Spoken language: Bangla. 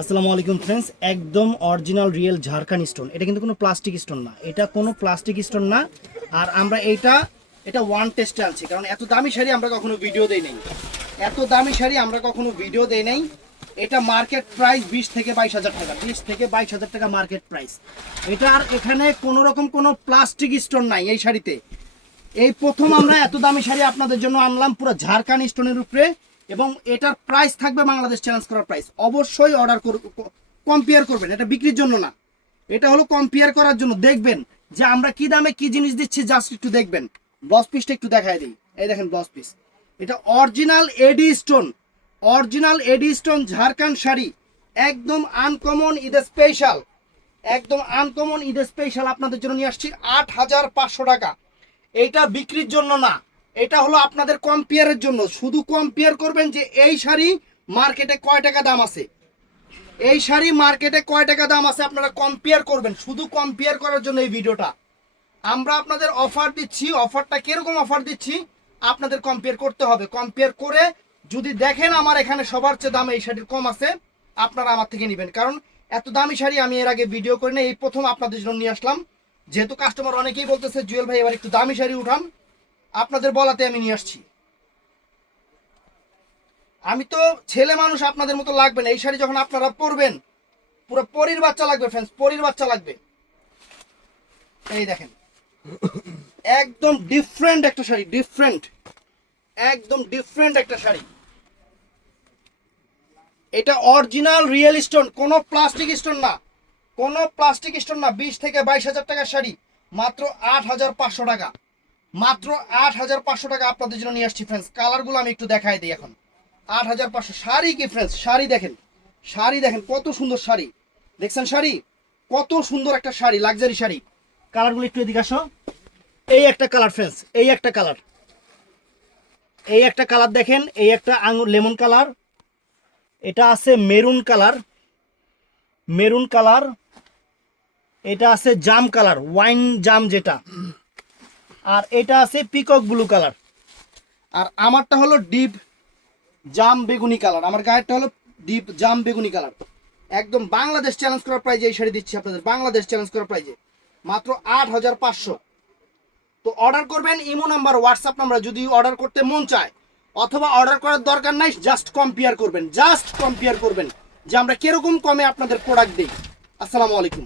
আসসালামু আলাইকুম ফ্রেন্ডস, একদম অরিজিনাল রিয়েল ঝাড়খান্ড স্টোন। এটা কিন্তু কোনো প্লাস্টিক স্টোন না, এটা কোনো প্লাস্টিক স্টোন না। আর আমরা এটা ওয়ান টেস্টে আনছি, কারণ এত দামি শাড়ি আমরা কখনো ভিডিও দেই নাই। এত দামি শাড়ি আমরা কখনো ভিডিও দেই নাই। এটা মার্কেট প্রাইস 20 থেকে 22 হাজার টাকা, 20 থেকে 22 হাজার টাকা মার্কেট প্রাইস। এটার এখানে কোনো রকম কোনো প্লাস্টিক স্টোন নাই এই শাড়িতে। এই প্রথম আমরা এত দামি শাড়ি আপনাদের জন্য আনলাম পুরো ঝাড়খান্ড স্টোনের উপরে, এবং এটার প্রাইস থাকবে বাংলাদেশ চ্যালেঞ্জ করার প্রাইস। অবশ্যই অর্ডার কম্পেয়ার করবেন, এটা বিক্রির জন্য না, এটা হলো কম্পেয়ার করার জন্য। দেখবেন যে আমরা কি দামে কি জিনিস দিচ্ছি, জাস্ট একটু দেখবেন। ব্লাউজ পিসটা একটু দেখায় দিই, এই দেখেন ব্লাউজ পিস। এটা অরিজিনাল এডি স্টোন, অরিজিনাল এডি স্টোন ঝাড়খান্ড শাড়ি, একদম আনকমন ঈদ স্পেশাল, একদম আনকমন ঈদ স্পেশাল আপনাদের জন্য নিয়ে আসছি 8,500 টাকা। এইটা বিক্রির জন্য না, এটা হলো আপনাদের কম্পেয়ারের জন্য। শুধু কম্পেয়ার করবেন যে এই শাড়ি মার্কেটে কয় টাকা দাম আছে, এই শাড়ি মার্কেটে কয় টাকা দাম আছে, আপনারা কম্পেয়ার করবেন। শুধু কম্পেয়ার করার জন্য এই ভিডিওটা। আমরা আপনাদের অফার দিচ্ছি, অফারটা কিরকম অফার দিচ্ছি আপনাদের কম্পেয়ার করতে হবে। কম্পেয়ার করে যদি দেখেন আমার এখানে সবার চেয়ে দাম এই শাড়ির কম আছে, আপনারা আমার থেকে নেবেন। কারণ এত দামি শাড়ি আমি এর আগে ভিডিও করি না, এই প্রথম আপনাদের জন্য নিয়ে আসলাম। যেহেতু কাস্টমার অনেকেই বলতেছে জুয়েল ভাই এবার একটু দামি শাড়ি উঠান, আপনাদের বলাতে আমি নিয়ে আসছি। আমি তো ছেলে মানুষ, আপনাদের মতো লাগবে না। এই শাড়ি যখন আপনারা পরবেন পুরো পরীর বাচ্চা লাগবে ফ্রেন্ডস, পরীর বাচ্চা লাগবে। এই দেখেন একদম ডিফারেন্ট একটা শাড়ি, ডিফারেন্ট, একদম ডিফারেন্ট একটা শাড়ি। এটা অরিজিনাল রিয়েল স্টোন, কোনো প্লাস্টিক স্টোন না, কোনো প্লাস্টিক স্টোন না। 20 থেকে 22 হাজার টাকার শাড়ি মাত্র 8,500 টাকা, মাত্র 8,500 টাকা আপনাদের জন্য নিয়ে আসছি ফ্রেন্ডস। কালারগুলো আমি একটু দেখাই দিই এখন। 8,500 শাড়ি কি ফ্রেন্ডস, শাড়ি দেখেন, শাড়ি দেখেন কত সুন্দর শাড়ি, দেখছেন শাড়ি কত সুন্দর একটা শাড়ি, লাক্সারি শাড়ি। কালারগুলো একটু এদিকে আসো। এই একটা কালার ফ্রেন্ডস, এই একটা কালার, এই একটা কালার দেখেন, এই একটা আঙুর লেমন কালার, এটা আছে মেরুন কালার, মেরুন কালার, এটা আছে জাম কালার, ওয়াইন জাম যেটা, আর এটা আছে পিকক ব্লু কালার, আর আমারটা হলো ডিপ জাম বেগুনি কালার। আমার গায়েরটা হলো ডিপ জাম বেগুনি কালার। একদম বাংলাদেশ চ্যালেঞ্জ করার প্রাইজে এই শাড়ি দিচ্ছি আপনাদের, বাংলাদেশ চ্যালেঞ্জ করার প্রাইজে মাত্র 8,500। তো অর্ডার করবেন ইমো নাম্বার, হোয়াটসঅ্যাপ নাম্বার, যদি অর্ডার করতে মন চায়, অথবা অর্ডার করার দরকার নাই, জাস্ট কম্পেয়ার করবেন, জাস্ট কম্পেয়ার করবেন যে আমরা কিরকম কমে আপনাদের প্রোডাক্ট দিই। আসসালামু আলাইকুম।